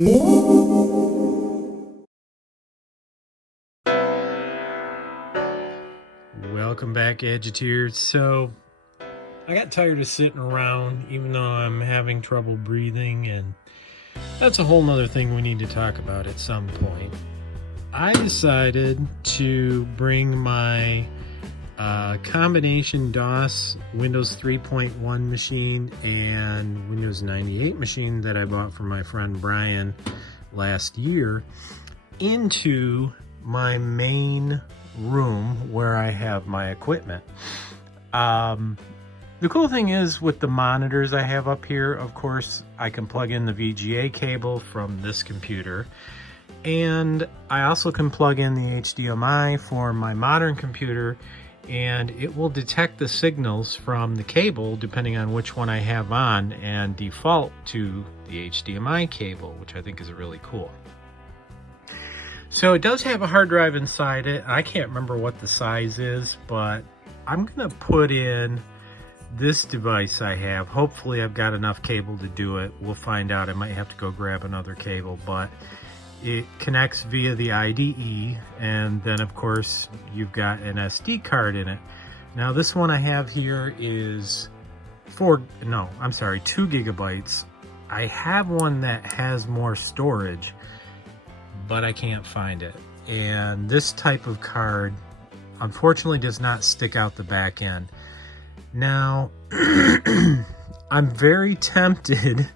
Welcome back, Agiteers. So, I got tired of sitting around, even though I'm having trouble breathing, and that's a whole nother thing we need to talk about at some point. I decided to bring my combination DOS Windows 3.1 machine and Windows 98 machine that I bought from my friend Brian last year into my main room where I have my equipment. The cool thing is with the monitors I have up here, of course, I can plug in the VGA cable from this computer, and I also can plug in the HDMI for my modern computer, and it will detect the signals from the cable depending on which one I have on and default to the HDMI cable, which I think is really cool. So it does have a hard drive inside it. I can't remember what the size is, but I'm gonna put in this device I have. Hopefully I've got enough cable to do it. We'll find out. I might have to go grab another cable, but it connects via the IDE, and then of course you've got an SD card in it. Now this one I have here is 2 gigabytes. I have one that has more storage, but I can't find it. And this type of card unfortunately does not stick out the back end. Now, I'm very tempted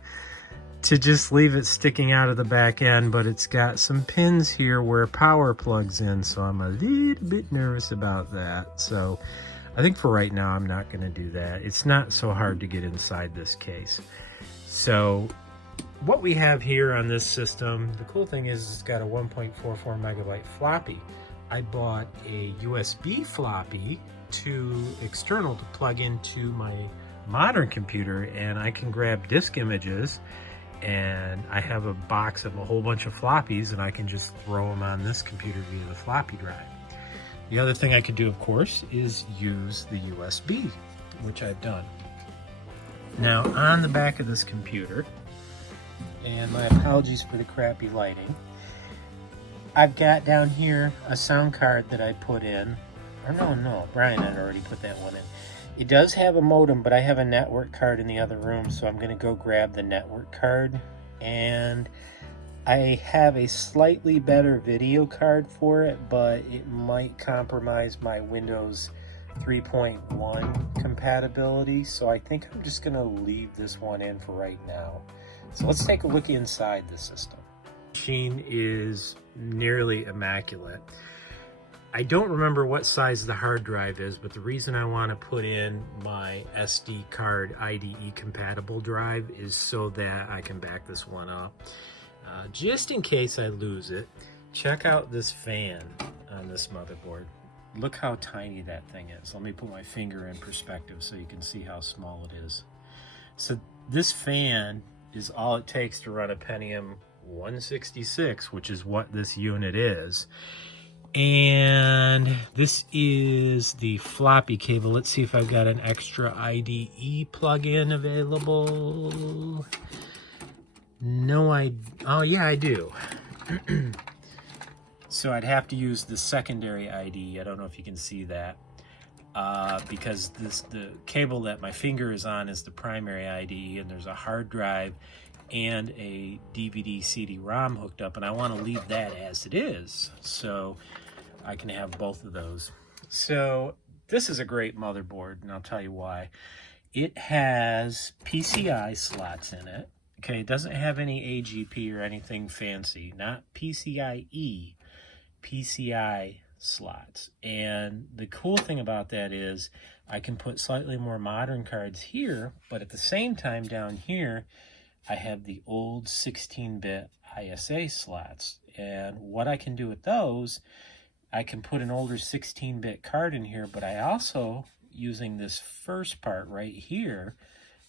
to just leave it sticking out of the back end, but it's got some pins here where power plugs in, so I'm a little bit nervous about that. So I think for right now, I'm not gonna do that. It's not so hard to get inside this case. So what we have here on this system, the cool thing is it's got a 1.44 megabyte floppy. I bought a USB floppy external to plug into my modern computer, and I can grab disk images, and I have a box of a whole bunch of floppies, and I can just throw them on this computer via the floppy drive. The other thing I could do, of course, is use the USB, which I've done. Now, on the back of this computer, and my apologies for the crappy lighting, I've got down here a sound card that I put in. Or no, Brian had already put that one in. It does have a modem, but I have a network card in the other room, so I'm gonna go grab the network card. And I have a slightly better video card for it, but it might compromise my Windows 3.1 compatibility, so I think I'm just gonna leave this one in for right now. So let's take a look inside the system. The machine is nearly immaculate. I don't remember what size the hard drive is, but the reason I want to put in my SD card IDE compatible drive is so that I can back this one up. Just in case I lose it, check out this fan on this motherboard. Look how tiny that thing is. Let me put my finger in perspective so you can see how small it is. So this fan is all it takes to run a Pentium 166, which is what this unit is. And this is the floppy cable. Let's see if I've got an extra IDE plug-in available. No, oh yeah, I do. So I'd have to use the secondary IDE. I don't know if you can see that. Because the cable that my finger is on is the primary IDE, and there's a hard drive and a DVD CD-ROM hooked up, and I want to leave that as it is so I can have both of those. So this is a great motherboard, and I'll tell you why. It has PCI slots in it. Okay, it doesn't have any AGP or anything fancy, not PCIe, PCI slots. And the cool thing about that is I can put slightly more modern cards here, but at the same time down here I have the old 16-bit ISA slots. And what I can do with those, I can put an older 16-bit card in here, but I also, using this first part right here,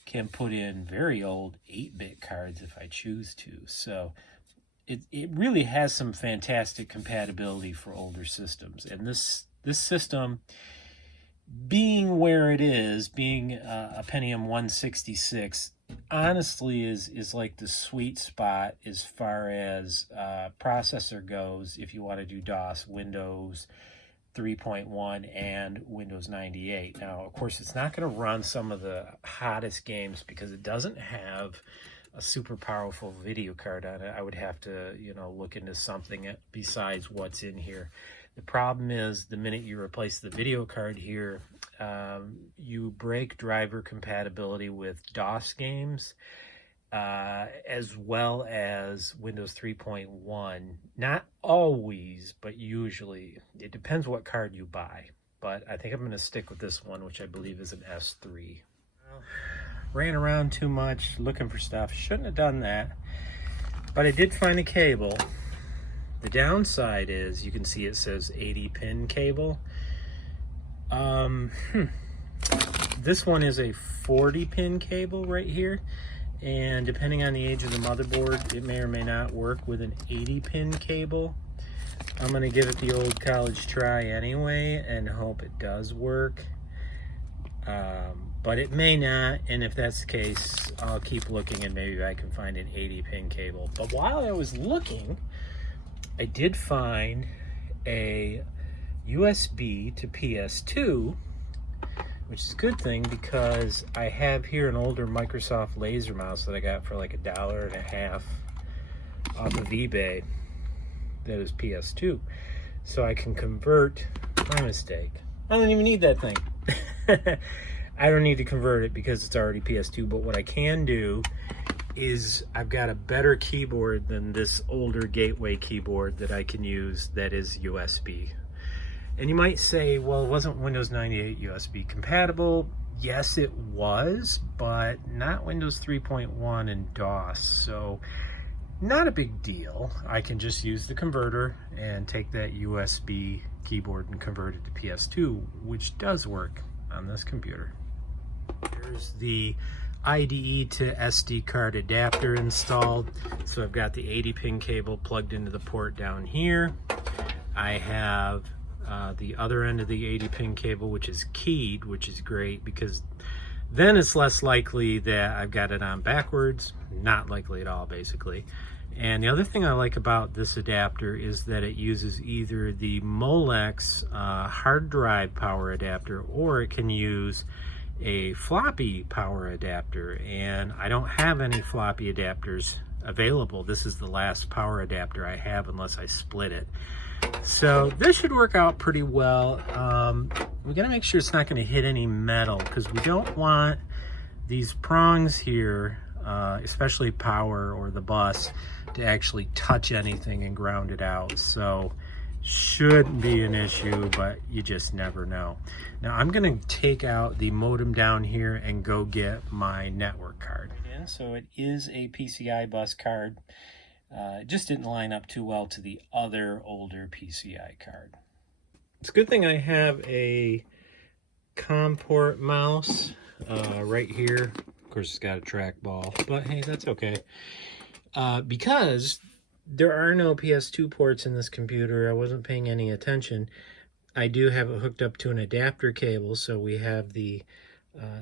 can put in very old 8-bit cards if I choose to. So it really has some fantastic compatibility for older systems. And this system, being where it is, being a Pentium 166, honestly is like the sweet spot as far as processor goes if you want to do DOS, Windows 3.1 and Windows 98. Now, of course, it's not going to run some of the hottest games because it doesn't have a super powerful video card on it. I would have to, look into something besides what's in here. The problem is the minute you replace the video card here, you break driver compatibility with DOS games, as well as Windows 3.1. Not always, but usually. It depends what card you buy. But I think I'm going to stick with this one, which I believe is an S3. Well, ran around too much looking for stuff. Shouldn't have done that. But I did find a cable. The downside is you can see it says 80 pin cable. This one is a 40 pin cable right here, and depending on the age of the motherboard, it may or may not work with an 80 pin cable. I'm gonna give it the old college try anyway and hope it does work, but it may not, and if that's the case, I'll keep looking and maybe I can find an 80 pin cable. But while I was looking, I did find a USB to PS2, which is a good thing because I have here an older Microsoft laser mouse that I got for like $1.50 off of eBay that is PS2. So I can convert, my mistake. I don't even need that thing. I don't need to convert it because it's already PS2, but what I can do is I've got a better keyboard than this older gateway keyboard that I can use that is USB. And you might say, well, it wasn't Windows 98 USB compatible. Yes, it was, but not Windows 3.1 and DOS. So not a big deal. I can just use the converter and take that USB keyboard and convert it to PS2, which does work on this computer. Here's the IDE to SD card adapter installed. So I've got the 80 pin cable plugged into the port down here. I have the other end of the 80 pin cable, which is keyed, which is great because then it's less likely that I've got it on backwards. Not likely at all, basically. And the other thing I like about this adapter is that it uses either the Molex hard drive power adapter, or it can use a floppy power adapter, and I don't have any floppy adapters available. This is the last power adapter I have unless I split it. So this should work out pretty well. We gotta make sure it's not gonna hit any metal because we don't want these prongs here, especially power or the bus, to actually touch anything and ground it out. So shouldn't be an issue, but you just never know. Now I'm gonna take out the modem down here and go get my network card. So it is a PCI bus card. It just didn't line up too well to the other older PCI card. It's a good thing I have a COM port mouse right here. Of course it's got a trackball, but hey, that's okay. Because there are no PS2 ports in this computer, I wasn't paying any attention. I do have it hooked up to an adapter cable, so we have the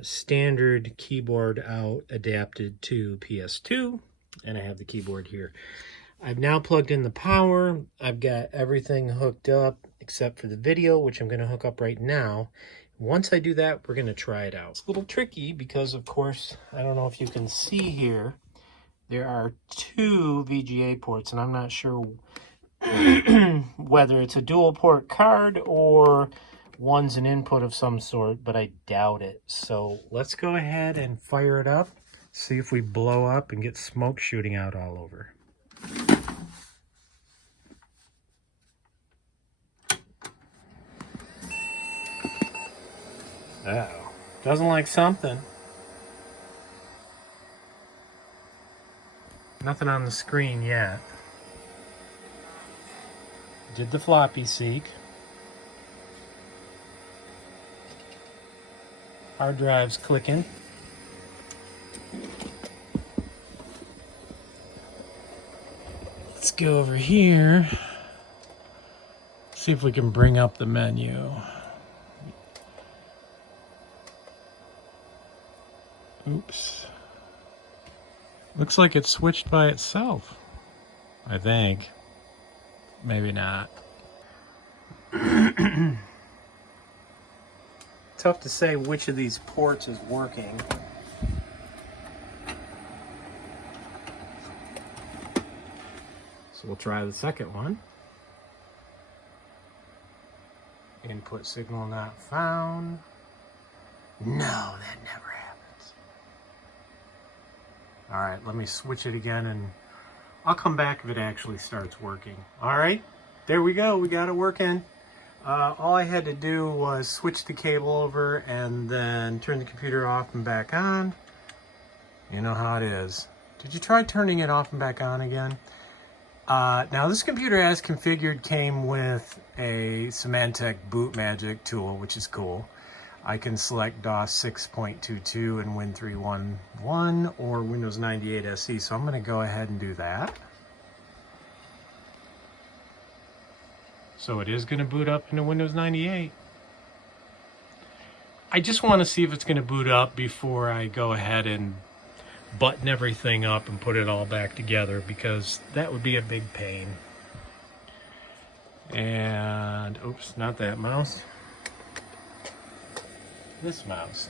standard keyboard out adapted to PS2, and I have the keyboard here. I've now plugged in the power. I've got everything hooked up except for the video, which I'm going to hook up right now. Once I do that, we're going to try it out. It's a little tricky because, of course, I don't know if you can see here, there are two VGA ports, and I'm not sure whether it's a dual port card or one's an input of some sort, but I doubt it. So let's go ahead and fire it up, see if we blow up and get smoke shooting out all over. Uh-oh, doesn't like something. Nothing on the screen yet. Did the floppy seek. Hard drive's clicking. Let's go over here. See if we can bring up the menu. Oops. Looks like it switched by itself, I think. Maybe not. Tough to say which of these ports is working. So we'll try the second one. Input signal not found. No, that never happens. All right, let me switch it again and I'll come back if it actually starts working. All right, there we go. We got it working. All I had to do was switch the cable over and then turn the computer off and back on. You know how it is. Did you try turning it off and back on again? Now this computer as configured came with a Symantec Boot Magic tool, which is cool. I can select DOS 6.22 and Win311 or Windows 98 SE, so I'm going to go ahead and do that. So it is going to boot up into Windows 98. I just want to see if it's going to boot up before I go ahead and button everything up and put it all back together, because that would be a big pain. And oops, not that mouse, this mouse.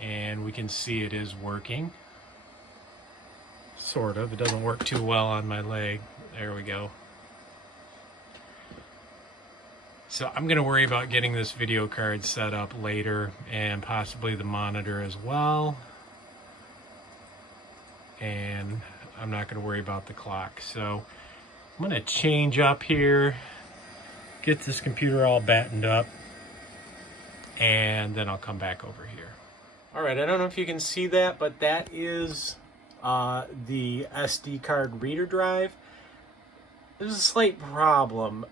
And we can see it is working, sort of. It doesn't work too well on my leg. There we go. So I'm going to worry about getting this video card set up later, and possibly the monitor as well. And I'm not going to worry about the clock. So I'm going to change up here, get this computer all battened up, and then I'll come back over here. All right, I don't know if you can see that, but that is the SD card reader drive. There's a slight problem.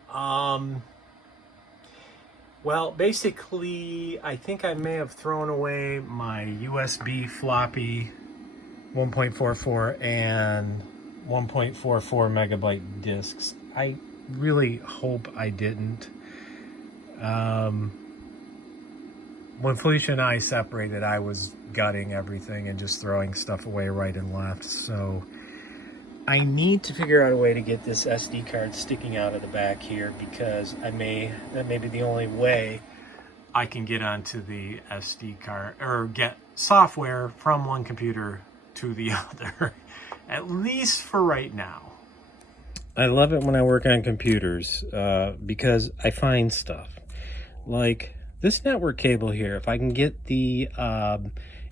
Well, basically, I think I may have thrown away my USB floppy 1.44 and 1.44 megabyte discs. I really hope I didn't. When Felicia and I separated, I was gutting everything and just throwing stuff away right and left. So I need to figure out a way to get this SD card sticking out of the back here, because that may be the only way I can get onto the SD card or get software from one computer to the other, at least for right now. I love it when I work on computers because I find stuff like this network cable here. If I can get the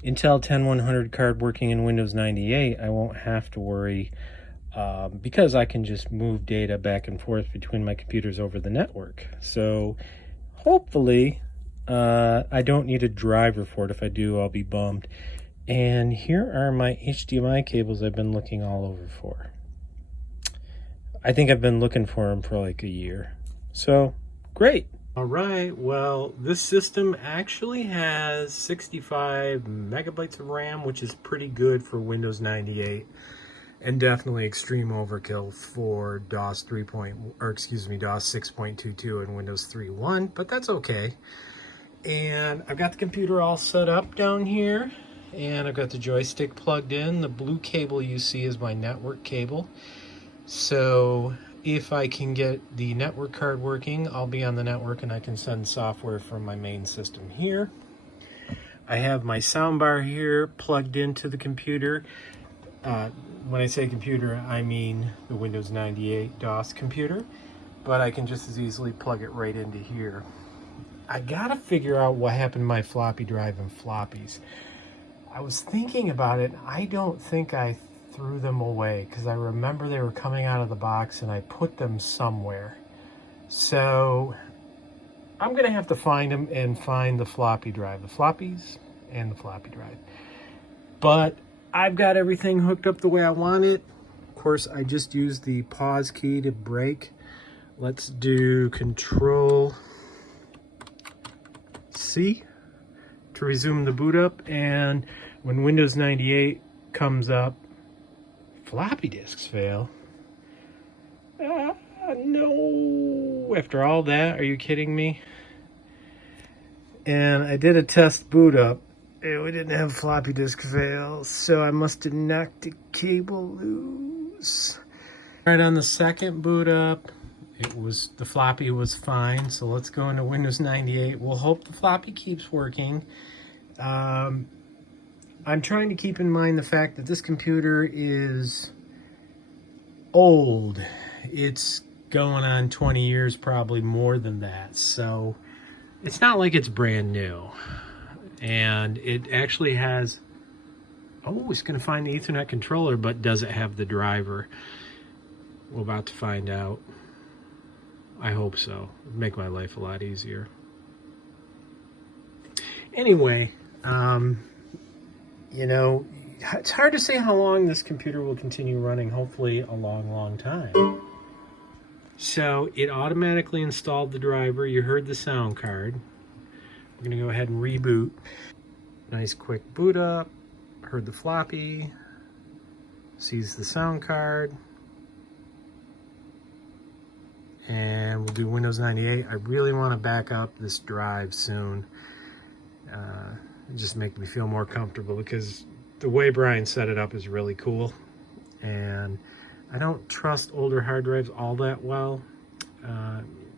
Intel 10100 card working in Windows 98, I won't have to worry because I can just move data back and forth between my computers over the network. So hopefully I don't need a driver for it. If I do, I'll be bummed. And here are my HDMI cables I've been looking all over for. I think I've been looking for them for like a year. So, great. All right, well, this system actually has 65 megabytes of RAM, which is pretty good for Windows 98, and definitely extreme overkill for DOS 6.22 and Windows 3.1, but that's okay. And I've got the computer all set up down here, and I've got the joystick plugged in. The blue cable you see is my network cable. So if I can get the network card working, I'll be on the network and I can send software from my main system here. I have my soundbar here plugged into the computer. When I say computer, I mean the Windows 98 DOS computer, but I can just as easily plug it right into here. I gotta figure out what happened to my floppy drive and floppies. I was thinking about it. I don't think I threw them away, because I remember they were coming out of the box and I put them somewhere. So I'm gonna have to find them and find the floppy drive, the floppies and the floppy drive. But I've got everything hooked up the way I want it. Of course, I just used the pause key to break. Let's do Control C to resume the boot up, and when Windows 98 comes up, floppy disks fail. No. After all that, are you kidding me? And I did a test boot up, And we didn't have floppy disk fail, so I must have knocked the cable loose. Right on the second boot up, the floppy was fine. So let's go into Windows 98. We'll hope the floppy keeps working. I'm trying to keep in mind the fact that this computer is old. It's going on 20 years, probably more than that. So it's not like it's brand new. And it actually has, oh, it's going to find the Ethernet controller, but does it have the driver? We're about to find out. I hope so. It'd make my life a lot easier. Anyway, you know, it's hard to say how long this computer will continue running. Hopefully a long, long time. So it automatically installed the driver. You heard the sound card. We're going to go ahead and reboot. Nice quick boot up. Heard the floppy. Sees the sound card. And we'll do Windows 98. I really want to back up this drive soon. Just make me feel more comfortable, because the way Brian set it up is really cool. And I don't trust older hard drives all that well,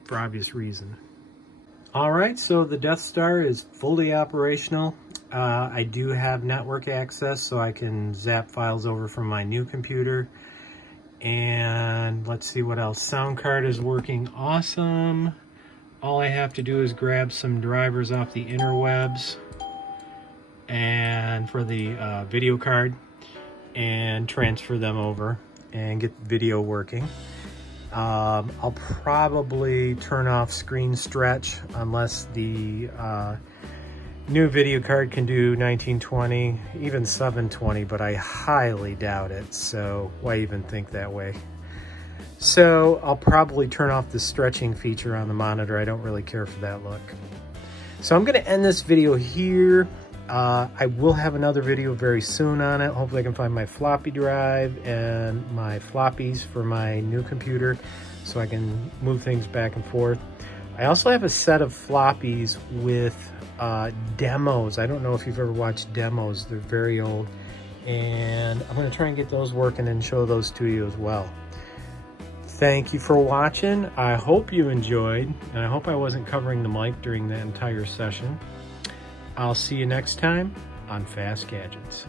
for obvious reason. All right, so the Death Star is fully operational. I do have network access, so I can zap files over from my new computer. And let's see what else. Sound card is working awesome. All I have to do is grab some drivers off the interwebs and for the video card and transfer them over and get the video working. I'll probably turn off screen stretch unless the new video card can do 1920, even 720, but I highly doubt it, so why even think that way? So I'll probably turn off the stretching feature on the monitor. I don't really care for that look. So I'm going to end this video here. I will have another video very soon on it. Hopefully I can find my floppy drive and my floppies for my new computer so I can move things back and forth. I also have a set of floppies with demos. I don't know if you've ever watched demos. They're very old. And I'm going to try and get those working and show those to you as well. Thank you for watching. I hope you enjoyed, and I hope I wasn't covering the mic during the entire session. I'll see you next time on Fast Gadgets.